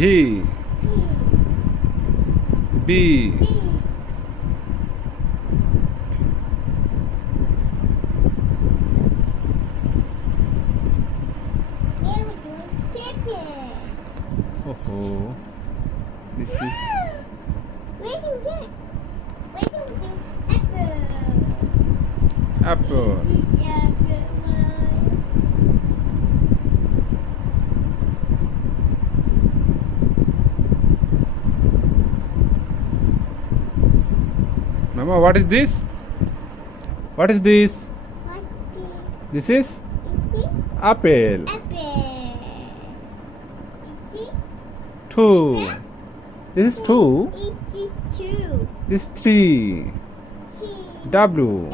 V. B. Oh, this is apple. Mama, what is this? What is this? This is apple. Two. This is two. This is three. W.